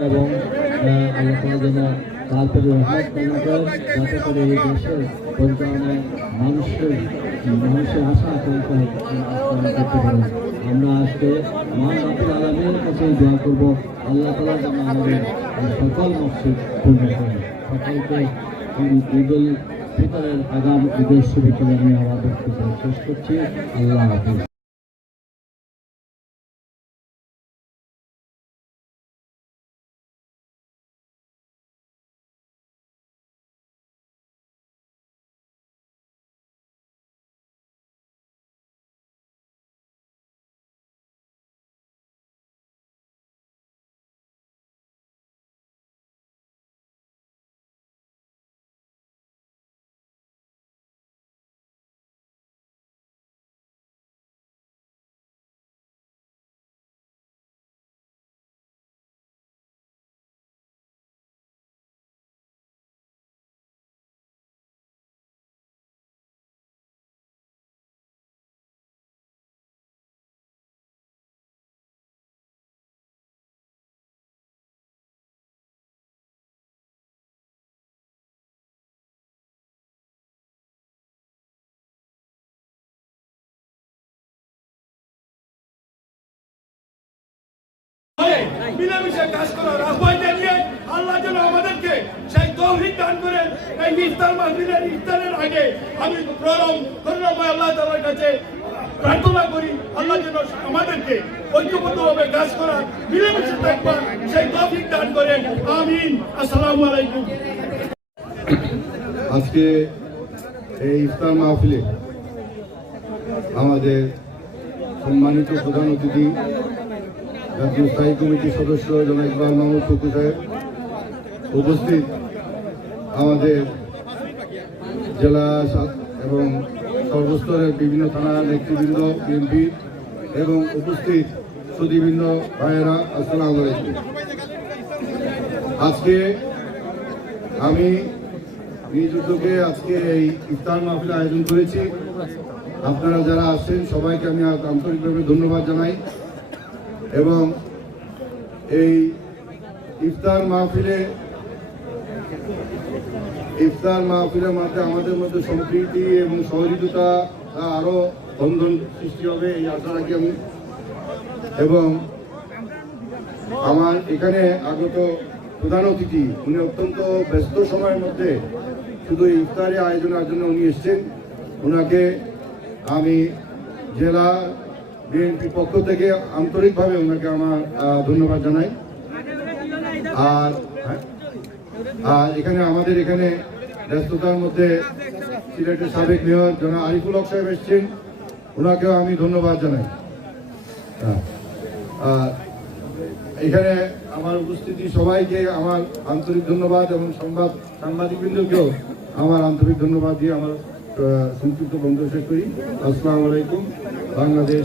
এবং যেন মানুষের মানুষের আশা করতে পারে আমরা আজকে মা রাবুল আলমের কাছে দোয়া করব, আল্লাহ তালা যেন আমাদের সকল মসজিদ পূর্ণ করে সকলকে ঈদুল ফিতরের আগাম ঈদের শুভেচ্ছা শেষ করছি। আল্লাহ হাফিজ। মিলেমিশে কাজ করার আহ্বান জানিয়ে আল্লাহ যেন আমাদেরকে সেই তৌহিদ দান করেন। এই ইফতার মাহফিলের ইফতারের আগে আমি প্রণম করুণাময় আল্লাহ তাআলার কাছে প্রার্থনা করি, আল্লাহ যেন আমাদেরকে ঐক্যবদ্ধভাবে কাজ করার, মিলেমিশে থাকবার সেই তৌফিক দান করেন। আমিন। আসসালামু আলাইকুম। আজকে এই ইফতার মাহফিলে আমাদের সম্মানিত প্রধান অতিথি জাতীয় স্থায়ী কমিটির সদস্য জনাব ইকবাল মাহমুদ ফকু সাহেব। উপস্থিত আমাদের জেলা এবং সর্বস্তরের বিভিন্ন থানার নেতৃবৃন্দ বিএনপি এবং উপস্থিত সুদীবৃন্দ ভাইয়েরা, আসসালামু আলাইকুম। আজকে আমি নিজ উদ্যোগে আজকে এই ইফতার মাহফিল আয়োজন করেছি। আপনারা যারা আসছেন সবাইকে আমি আন্তরিকভাবে ধন্যবাদ জানাই। এবং এই ইফতার মাহফিলে, ইফতার মাহফিলের মধ্যে আমাদের মধ্যে সম্প্রীতি এবং সহযোগিতা আরও বন্ধন সৃষ্টি হবে, এই আশা রাখি আমি। এবং আমার এখানে আগত প্রধান অতিথি, উনি অত্যন্ত ব্যস্ত সময়ের মধ্যে শুধু ইফতারি আয়োজনের জন্য উনি এসেছেন। ওনাকে আমি জেলা বিএনপি পক্ষ থেকে আন্তরিকভাবে ওনাকে আমার ধন্যবাদ জানাই। আর হ্যাঁ, আর এখানে আমাদের এখানে ব্যস্ততার মধ্যে সিলেটের সাবেক মেয়র জনাব আরিফুল হক সাহেব এসেছেন। ওনাকেও আমি ধন্যবাদ জানাই। হ্যাঁ। আর এখানে আমার উপস্থিতি সবাইকে আমার আন্তরিক ধন্যবাদ এবং সংবাদ সাংবাদিকবৃন্দকেও আমার আন্তরিক ধন্যবাদ দিয়ে আমার সংক্ষিপ্ত বন্ধ শেষ করি। আসসালামু আলাইকুম বাংলাদেশ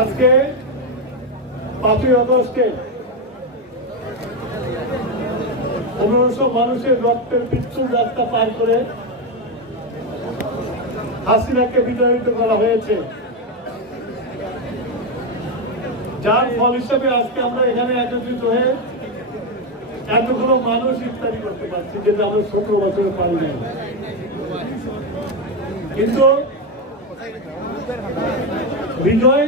আজকে পাঁচই অগস্টে পনেরোশো মানুষের রক্তের মৃত্যুর রাস্তা পার করে হাসিনাকে বিতাড়িত করা হয়েছে। যার ফল হিসাবে আজকে আমরা এখানে একত্রিত হয়ে এতগুলো মানুষ ইফতারি করতে পারছি, যেটা আমরা সতেরো বছরে পারি নাই। কিন্তু বিজয়